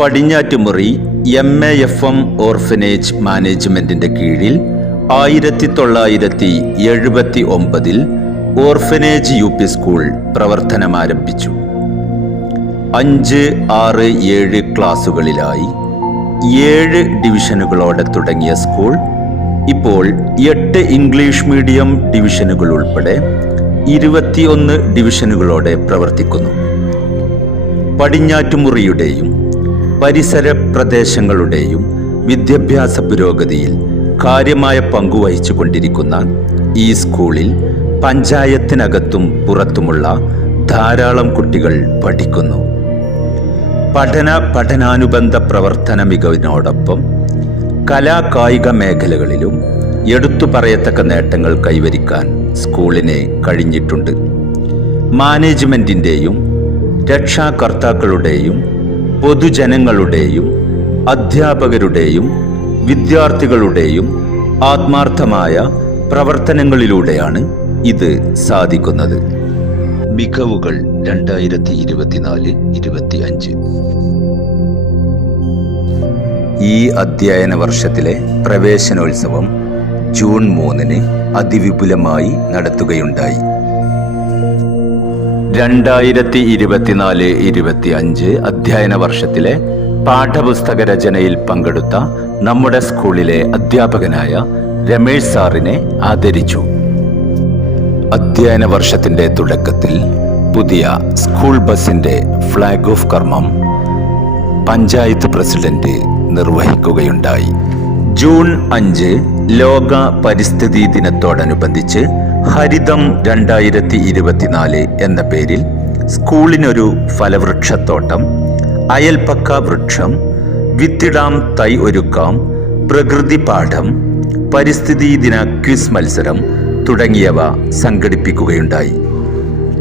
Padinjattumuri M A F M orphanage മാനേജ്മെന്റിന്റെ കീഴിൽ ആയിരത്തി തൊള്ളായിരത്തി എഴുപത്തി ഒമ്പതിൽ ഓർഫനേജ് യു പി സ്കൂൾ പ്രവർത്തനമാരംഭിച്ചു. അഞ്ച് ആറ് ഏഴ് ക്ലാസുകളിലായി ഏഴ് ഡിവിഷനുകളോടെ തുടങ്ങിയ സ്കൂൾ ഇപ്പോൾ എട്ട് ഇംഗ്ലീഷ് മീഡിയം ഡിവിഷനുകൾ ഉൾപ്പെടെ ഇരുപത്തിയൊന്ന് ഡിവിഷനുകളോടെ പ്രവർത്തിക്കുന്നു. പടിഞ്ഞാറ്റുമുറിയുടെയും പരിസര പ്രദേശങ്ങളുടെയും വിദ്യാഭ്യാസ പുരോഗതിയിൽ കാര്യമായ പങ്കുവഹിച്ചു കൊണ്ടിരിക്കുന്ന ഈ സ്കൂളിൽ പഞ്ചായത്തിനകത്തും പുറത്തുമുള്ള ധാരാളം കുട്ടികൾ പഠിക്കുന്നു. പഠന പഠനാനുബന്ധ പ്രവർത്തന മികവിനോടൊപ്പം കലാ കായിക മേഖലകളിലും എടുത്തു പറയത്തക്ക നേട്ടങ്ങൾ കൈവരിക്കാൻ സ്കൂളിനെ കഴിഞ്ഞിട്ടുണ്ട്. മാനേജ്മെന്റിന്റെയും രക്ഷാകർത്താക്കളുടെയും പൊതുജനങ്ങളുടെയും അധ്യാപകരുടെയും വിദ്യാർത്ഥികളുടെയും ആത്മാർത്ഥമായ പ്രവർത്തനങ്ങളിലൂടെയാണ് ഇത് സാധിക്കുന്നത്. മികവുകൾ രണ്ടായിരത്തി ഇരുപത്തിനാല് ഇരുപത്തി അഞ്ച് ഈ അധ്യയന വർഷത്തിലെ പ്രവേശനോത്സവം ജൂൺ മൂന്നിന് അതിവിപുലമായി നടത്തുകയുണ്ടായി. രണ്ടായിരത്തി ഇരുപത്തിനാല് ഇരുപത്തി അഞ്ച് അധ്യയന വർഷത്തിലെ പാഠപുസ്തക രചനയിൽ പങ്കെടുത്ത നമ്മുടെ സ്കൂളിലെ അധ്യാപകനായ രമേശ് സാറിനെ ആദരിച്ചു. അധ്യയന വർഷത്തിന്റെ തുടക്കത്തിൽ പുതിയ സ്കൂൾ ബസിന്റെ ഫ്ലാഗ് ഓഫ് കർമ്മം പഞ്ചായത്ത് പ്രസിഡന്റ് നിർവഹിക്കുകയുണ്ടായി. ജൂൺ അഞ്ച് ലോക പരിസ്ഥിതി ദിനത്തോടനുബന്ധിച്ച് ഹരിതം രണ്ടായിരത്തി ഇരുപത്തിനാല് എന്ന പേരിൽ സ്കൂളിനൊരു ഫലവൃക്ഷത്തോട്ടം അയൽപ്പക്ക വൃക്ഷം വിത്തിടാം തൈ ഒരുക്കാം പ്രകൃതി പാഠം പരിസ്ഥിതി ദിന ക്വിസ് മത്സരം തുടങ്ങിയവ സംഘടിപ്പിക്കുകയുണ്ടായി.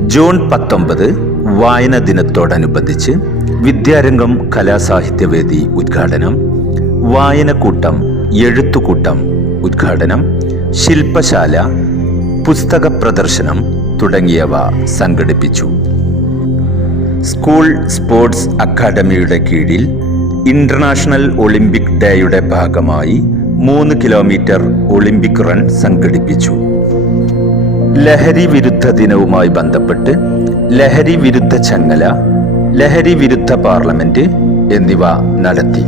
ജൂൺ പത്തൊമ്പത് വായന ദിനത്തോടനുബന്ധിച്ച് വിദ്യാരംഗം കലാസാഹിത്യവേദി ഉദ്ഘാടനം വായനക്കൂട്ടം എഴുത്തുകൂട്ടം ഉദ്ഘാടനം ശില്പശാല പുസ്തക പ്രദർശനം തുടങ്ങിയവ സംഘടിപ്പിച്ചു. സ്കൂൾ സ്പോർട്സ് അക്കാദമിയുടെ കീഴിൽ ഇന്റർനാഷണൽ ഒളിമ്പിക് ഡേയുടെ ഭാഗമായി മൂന്ന് കിലോമീറ്റർ ഒളിമ്പിക് റൺ സംഘടിപ്പിച്ചു. ലഹരി വിരുദ്ധ ദിനവുമായി ബന്ധപ്പെട്ട് ലഹരി വിരുദ്ധ ചങ്ങല ലഹരി വിരുദ്ധ പാർലമെന്റ് എന്നിവ നടത്തി.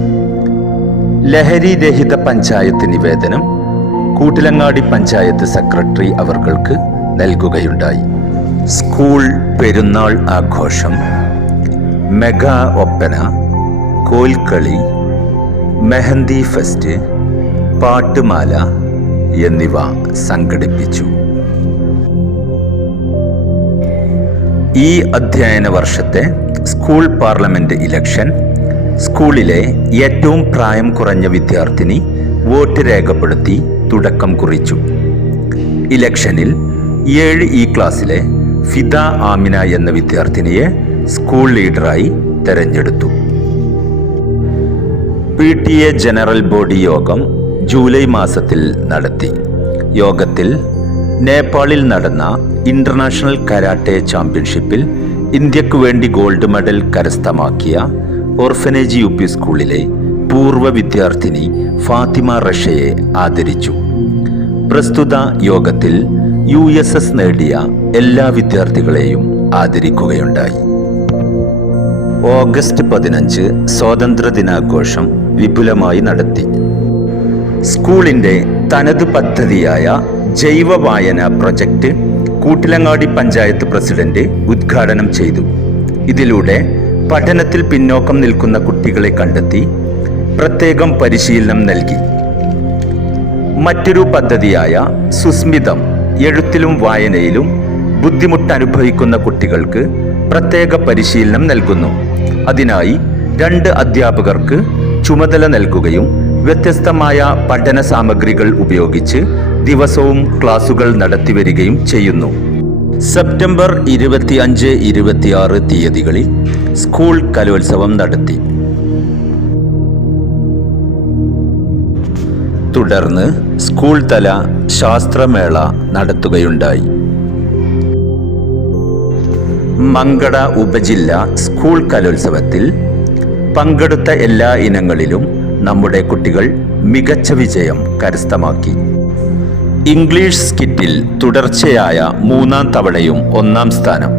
ലഹരി രഹിത പഞ്ചായത്ത് നിവേദനം കൂട്ടിലങ്ങാടി പഞ്ചായത്ത് സെക്രട്ടറി അവർക്ക് നൽകുകയുണ്ടായി. സ്കൂൾ പെരുന്നാൾ ആഘോഷം മെഗാ ഒപ്പന കോൽക്കളി മെഹന്തി ഫെസ്റ്റ് പാട്ടുമാല എന്നിവ സംഘടിപ്പിച്ചു. ഈ അധ്യയന വർഷത്തെ സ്കൂൾ പാർലമെന്റ് ഇലക്ഷൻ സ്കൂളിലെ ഏറ്റവും പ്രായം കുറഞ്ഞ വിദ്യാർത്ഥിനി വോട്ട് രേഖപ്പെടുത്തി തുടക്കം കുറിച്ചു. ഇലക്ഷനിൽ ഏഴ് ഇ ക്ലാസ്സിലെ ഫിദ ആമിന എന്ന വിദ്യാർത്ഥിനിയെ സ്കൂൾ ലീഡറായി തെരഞ്ഞെടുത്തു. P T A general body യോഗം ജൂലൈ മാസത്തിൽ നടത്തി. യോഗത്തിൽ നേപ്പാളിൽ നടന്ന ഇന്റർനാഷണൽ കരാട്ടെ ചാമ്പ്യൻഷിപ്പിൽ ഇന്ത്യയ്ക്ക് വേണ്ടി ഗോൾഡ് മെഡൽ കരസ്ഥമാക്കിയ ഓർഫനേജ് യു പി സ്കൂളിലെ പൂർവ വിദ്യാർത്ഥിനി ഫാത്തിമ റഷയെ ആദരിച്ചു. പ്രസ്തുത യോഗത്തിൽ യു എസ് എസ് നേടിയ എല്ലാ വിദ്യാർത്ഥികളെയും ആദരിക്കുകയുണ്ടായി. ഓഗസ്റ്റ് പതിനഞ്ച് സ്വാതന്ത്ര്യ ദിനാഘോഷം വിപുലമായി നടത്തി. സ്കൂളിന്റെ തനത് പദ്ധതിയായ ജൈവ വായന പ്രൊജക്റ്റ് കൂട്ടിലങ്ങാടി പഞ്ചായത്ത് പ്രസിഡന്റ് ഉദ്ഘാടനം ചെയ്തു. ഇതിലൂടെ പഠനത്തിൽ പിന്നോക്കം നിൽക്കുന്ന കുട്ടികളെ കണ്ടെത്തി പ്രത്യേകം പരിശീലനം നൽകി. മറ്റൊരു പദ്ധതിയായ സുസ്മിതം എഴുത്തിലും വായനയിലും ബുദ്ധിമുട്ട് അനുഭവിക്കുന്ന കുട്ടികൾക്ക് പ്രത്യേക പരിശീലനം നൽകുന്നു. അതിനായി രണ്ട് അധ്യാപകർക്ക് ചുമതല നൽകുകയും വ്യത്യസ്തമായ പഠന സാമഗ്രികൾ ഉപയോഗിച്ച് ദിവസവും ക്ലാസുകൾ നടത്തിവരികയും ചെയ്യുന്നു. സെപ്റ്റംബർ ഇരുപത്തിയഞ്ച് ഇരുപത്തിയാറ് തീയതികളിൽ സ്കൂൾ കലോത്സവം നടത്തി. തുടർന്ന് സ്കൂൾ തല ശാസ്ത്രമേള നടത്തുകയുണ്ടായി. മങ്കട ഉപജില്ല സ്കൂൾ കലോത്സവത്തിൽ പങ്കെടുത്ത എല്ലാ ഇനങ്ങളിലും നമ്മുടെ കുട്ടികൾ മികച്ച വിജയം കരസ്ഥമാക്കി. ഇംഗ്ലീഷ് സ്കിറ്റിൽ തുടർച്ചയായ മൂന്നാം തവണയും ഒന്നാം സ്ഥാനം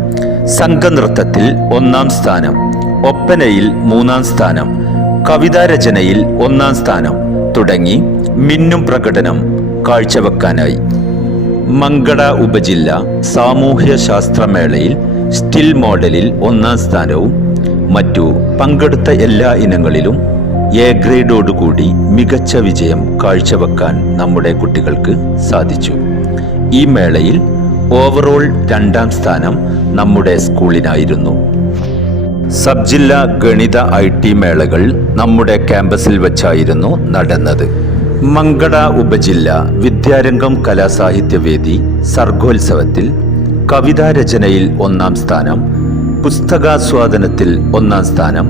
സംഘനൃത്തത്തിൽ ഒന്നാം സ്ഥാനം ഒപ്പനയിൽ മൂന്നാം സ്ഥാനം കവിതാരചനയിൽ ഒന്നാം സ്ഥാനം തുടങ്ങി മിന്നും പ്രകടനം കാഴ്ചവെക്കാനായി. മങ്കട ഉപജില്ല സാമൂഹ്യ ശാസ്ത്രമേളയിൽ സ്റ്റിൽ മോഡലിൽ ഒന്നാം സ്ഥാനവും മറ്റു പങ്കെടുത്ത എല്ലാ ഇനങ്ങളിലും എ ഗ്രേഡോടുകൂടി മികച്ച വിജയം കാഴ്ചവെക്കാൻ നമ്മുടെ കുട്ടികൾക്ക് സാധിച്ചു. ഈ മേളയിൽ ഓവറോൾ രണ്ടാം സ്ഥാനം നമ്മുടെ സ്കൂളിനായിരുന്നു. സബ് ജില്ലാ ഗണിത ഐ ടി മേളകൾ നമ്മുടെ ക്യാമ്പസിൽ വച്ചായിരുന്നു നടന്നത്. മങ്കട ഉപജില്ല വിദ്യാരംഗം കലാസാഹിത്യവേദി സർഗോത്സവത്തിൽ കവിതാരചനയിൽ ഒന്നാം സ്ഥാനം പുസ്തകാസ്വാദനത്തിൽ ഒന്നാം സ്ഥാനം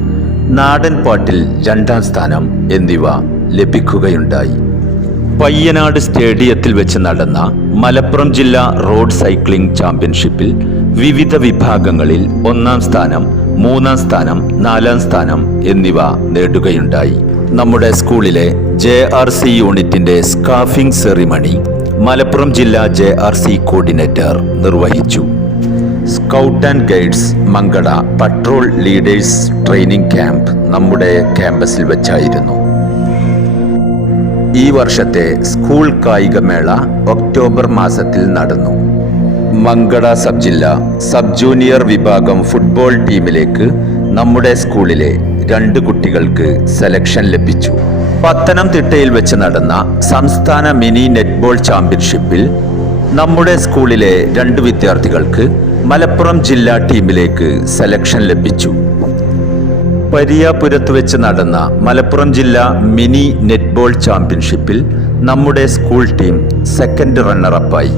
നാടൻ പാട്ടിൽ രണ്ടാം സ്ഥാനം എന്നിവ ലഭിക്കുകയുണ്ടായി. പയ്യനാട് സ്റ്റേഡിയത്തിൽ വെച്ച് നടന്ന മലപ്പുറം ജില്ലാ റോഡ് സൈക്ലിംഗ് ചാമ്പ്യൻഷിപ്പിൽ വിവിധ വിഭാഗങ്ങളിൽ ഒന്നാം സ്ഥാനം മൂന്നാം സ്ഥാനം നാലാം സ്ഥാനം എന്നിവ നേടുകയുണ്ടായി. നമ്മുടെ സ്കൂളിലെ ജെ ആർ സി യൂണിറ്റിന്റെ സ്കാഫിംഗ് സെറിമണി മലപ്പുറം ജില്ലാ ജെ ആർ സി കോർഡിനേറ്റർ നിർവഹിച്ചു. Scout and guides Mankada patrol leaders training camp നമ്മുടെ ക്യാമ്പസിൽ വെച്ചായിരുന്നു. ഈ വർഷത്തെ സ്കൂൾ കായികമേള ഒക്ടോബർ മാസത്തിൽ നടന്നു. മങ്കട സബ് ജില്ല സബ് ജൂനിയർ വിഭാഗം ഫുട്ബോൾ ടീമിലേക്ക് നമ്മുടെ സ്കൂളിലെ രണ്ട് കുട്ടികൾക്ക് സെലക്ഷൻ ലഭിച്ചു. പത്തനംതിട്ടയിൽ വെച്ച് നടന്ന സംസ്ഥാന മിനി നെറ്റ്ബോൾ ചാമ്പ്യൻഷിപ്പിൽ നമ്മുടെ സ്കൂളിലെ രണ്ട് വിദ്യാർത്ഥികൾക്ക് മലപ്പുറം ജില്ലാ ടീമിലേക്ക് സെലക്ഷൻ ലഭിച്ചു. പരിയാപുരത്ത് വെച്ച് നടന്ന മലപ്പുറം ജില്ലാ മിനി നെറ്റ്ബോൾ ചാമ്പ്യൻഷിപ്പിൽ നമ്മുടെ school team second റണ്ണറപ്പായി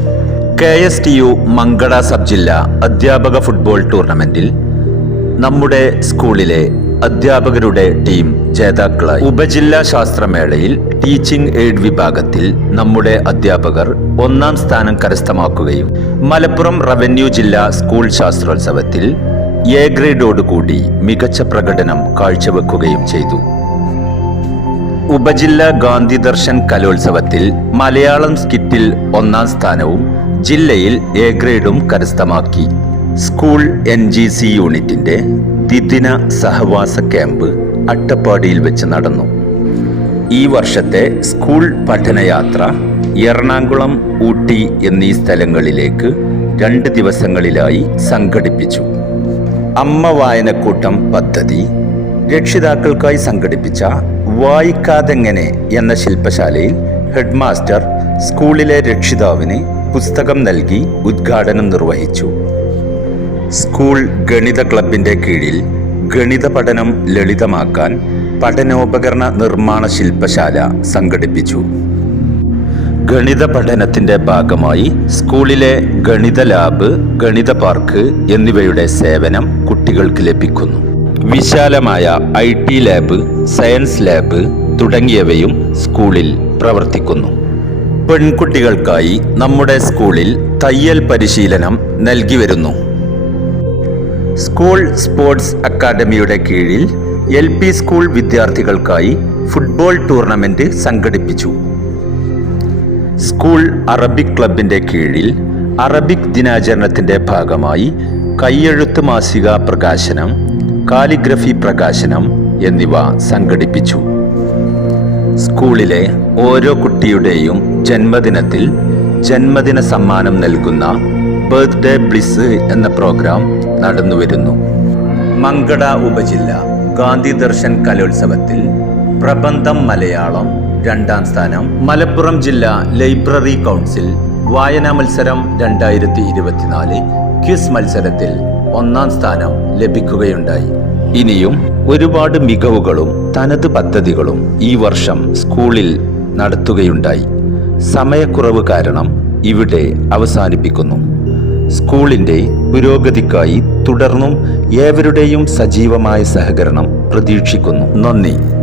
K S T U Mankada sub ജില്ല അധ്യാപക ഫുട്ബോൾ ടൂർണമെന്റിൽ നമ്മുടെ സ്കൂളിലെ അധ്യാപകരുടെ ടീം ജേതാക്കളായി. ഉപജില്ലാ ശാസ്ത്രമേളയിൽ ടീച്ചിംഗ് എയ്ഡ് വിഭാഗത്തിൽ നമ്മുടെ അധ്യാപകർ ഒന്നാം സ്ഥാനം കരസ്ഥമാക്കുകയും മലപ്പുറം റവന്യൂ ജില്ലാ സ്കൂൾ ശാസ്ത്രോത്സവത്തിൽ എ ഗ്രേഡോടുകൂടി മികച്ച പ്രകടനം കാഴ്ചവെക്കുകയും ചെയ്തു. ഉപജില്ലാ ഗാന്ധി ദർശൻ കലോത്സവത്തിൽ മലയാളം സ്കിറ്റിൽ ഒന്നാം സ്ഥാനവും ജില്ലയിൽ എ ഗ്രേഡും കരസ്ഥമാക്കി. സ്കൂൾ എൻ ജി സി യൂണിറ്റിന്റെ ദ്വിദിന സഹവാസ ക്യാമ്പ് അട്ടപ്പാടിയിൽ വെച്ച് നടന്നു. ഈ വർഷത്തെ സ്കൂൾ പഠനയാത്ര എറണാകുളം ഊട്ടി എന്നീ സ്ഥലങ്ങളിലേക്ക് രണ്ട് ദിവസങ്ങളിലായി സംഘടിപ്പിച്ചു. അമ്മ വായനക്കൂട്ടം പദ്ധതി രക്ഷിതാക്കൾക്കായി സംഘടിപ്പിച്ച വായിക്കാതെങ്ങനെ എന്ന ശില്പശാലയിൽ ഹെഡ്മാസ്റ്റർ സ്കൂളിലെ രക്ഷിതാവിന് പുസ്തകം നൽകി ഉദ്ഘാടനം നിർവഹിച്ചു. സ്കൂൾ ഗണിത ക്ലബിന്റെ കീഴിൽ ഗണിത പഠനം ലളിതമാക്കാൻ പഠനോപകരണ നിർമ്മാണ ശില്പശാല സംഘടിപ്പിച്ചു. ഗണിത പഠനത്തിന്റെ ഭാഗമായി സ്കൂളിലെ ഗണിത ലാബ് ഗണിത പാർക്ക് എന്നിവയുടെ സേവനം കുട്ടികൾക്ക് ലഭിക്കുന്നു. വിശാലമായ I T lab science lab തുടങ്ങിയവയും സ്കൂളിൽ പ്രവർത്തിക്കുന്നു. പെൺകുട്ടികൾക്കായി നമ്മുടെ സ്കൂളിൽ തയ്യൽ പരിശീലനം നൽകി വരുന്നു. സ്കൂൾ സ്പോർട്സ് അക്കാദമിയുടെ കീഴിൽ എൽ പി സ്കൂൾ വിദ്യാർത്ഥികൾക്കായി ഫുട്ബോൾ ടൂർണമെന്റ് സംഘടിപ്പിച്ചു. സ്കൂൾ അറബിക് ക്ലബിന്റെ കീഴിൽ അറബിക് ദിനാചരണത്തിന്റെ ഭാഗമായി കയ്യെഴുത്ത് മാസിക പ്രകാശനം കാലിഗ്രഫി പ്രകാശനം എന്നിവ സംഘടിപ്പിച്ചു. സ്കൂളിലെ ഓരോ കുട്ടിയുടെയും ജന്മദിനത്തിൽ ജന്മദിന സമ്മാനം നൽകുന്ന ബർത്ത്ഡേ ബ്ലിസ് എന്ന പ്രോഗ്രാം നടന്നുവരുന്നു. മങ്കട ഉപജില്ല ഗാന്ധി ദർശൻ കലോത്സവത്തിൽ പ്രബന്ധം മലയാളം രണ്ടാം സ്ഥാനം. മലപ്പുറം ജില്ല ലൈബ്രറി കൗൺസിൽ വായനാ മത്സരം രണ്ടായിരത്തി ഇരുപത്തിനാല് ക്വിസ് മത്സരത്തിൽ ഒന്നാം സ്ഥാനം ലഭിക്കുകയുണ്ടായി. ഇനിയും ഒരുപാട് മികവുകളും തനത് പദ്ധതികളും ഈ വർഷം സ്കൂളിൽ നടത്തുകയുണ്ടായി. സമയക്കുറവ് കാരണം ഇവിടെ അവസാനിപ്പിക്കുന്നു. സ്കൂളിന്റെ പുരോഗതിക്കായി തുടർന്നും ഏവരുടെയും സജീവമായ സഹകരണം പ്രതീക്ഷിക്കുന്നു. നന്ദി.